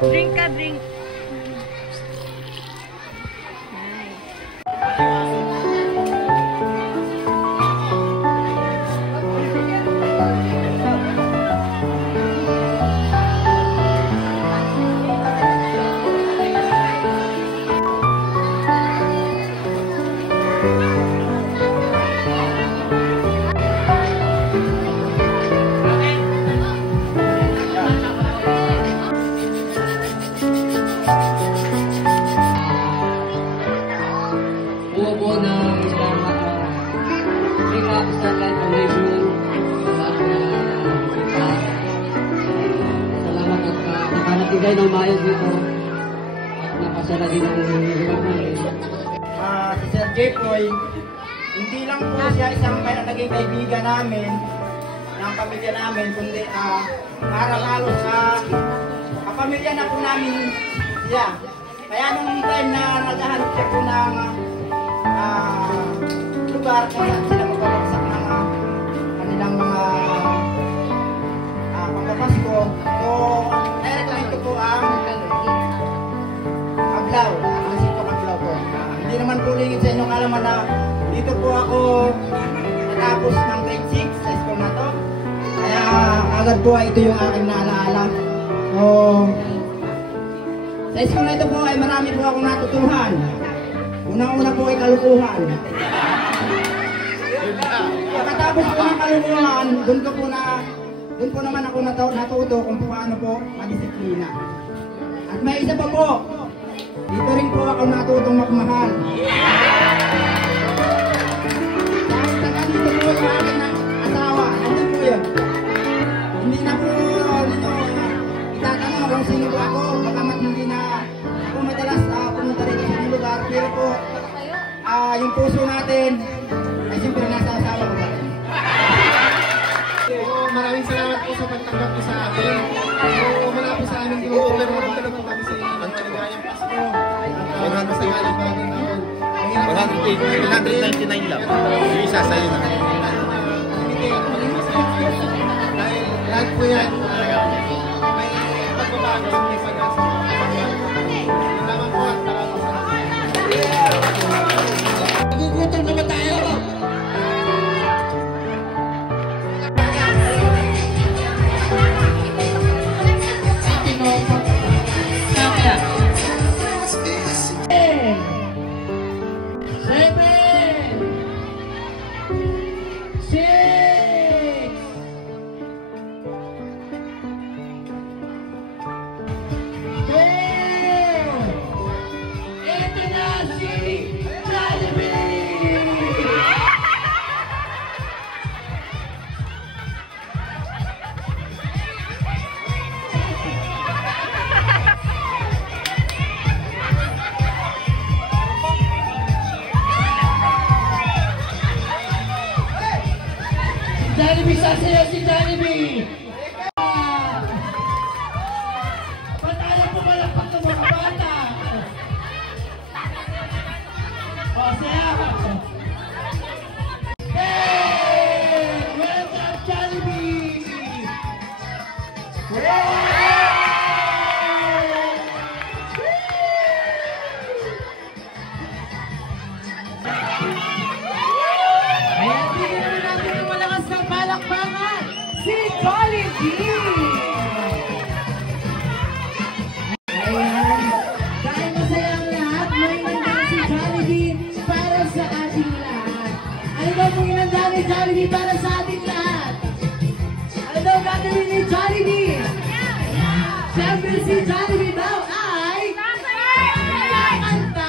Drink ka, drink. Nagbigay ng maayos dito at napasala din ang hirap namin. Si Sir Jepoy, hindi lang po siya isang naging kaibigan namin ng pamilya namin, kundi araw-araw sa kapamilya na po namin siya. Kaya nung time na naghahanap siya po ng lugar kung saan sila magpapagsak ng kanilang mga pagpapasko, so naireklamo po ang Ablaw, ang sito Ablaw po. Hindi naman po lingid sa inyong alaman na dito po ako natapos ng grade 6 sa school na to. Kaya agad po ito yung aking naalaala. So, sa school na ito po ay marami po akong natutuhan. Unang-una po ay kalukuhan. Pagkatapos po ng kalukuhan, doon po naman ako natuto kung paano po madisiplina. At may isa pa po, dito rin po ako natutong magmahal. Dahil taga dito po yung aking asawa, nandun po yun. Hindi na po dito itatanong kung sino po ako, bagamat hindi na ako madalas pumunta rin sa lugar. Pero po, yung puso natin ay siyempre nasa asawa ko. Maraming salamat po sa pagtanggap po sa akin. Wala po sa amin grupo, pero magpunta po kami sa Maligayang Pasko. 199 lang. Yung isa sa'yo na. Dahil lahat po yan, may pagbabago sa mga pag-asa. Salamat po at salamat sa akin. Nagugutom naman tayo! Jollibee, sasayaw si Jollibee! Ba't ayaw pumalakpak ng mga bata? O, sayaw! Hey! Welcome, Jollibee! Ayan, bigyan naman natin ng malakas ng palakpakan si Jollibee! Ayan, dahil masaya ang lahat, may nandang si Jollibee para sa ating lahat. Ano ba kung inandang ni Jollibee para sa ating lahat? Ano daw gagawin ni Jollibee? Siyempre si Jollibee daw ay kakanta!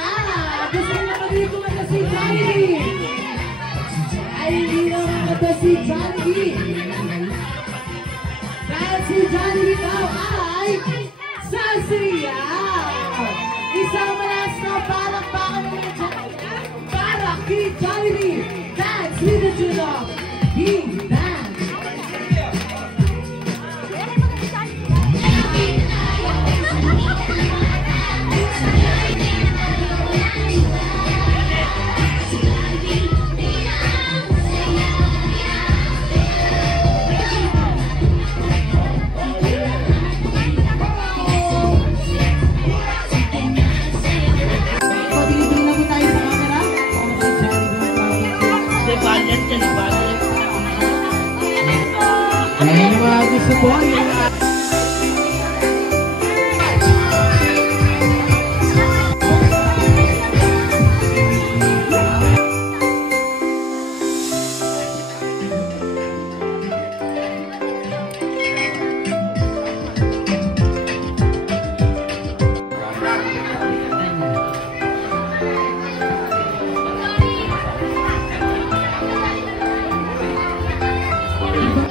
Gusto nyo naman kumanta si Jollibee! Ay hindi na makata si Jollibee. Dahil si Jollibee daw ay sasayaw. Isang malas na palakpakan ng para kay Jollibee. Dance with the tune of King Dance. Ayan yung mga gusto po, yung mga...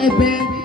event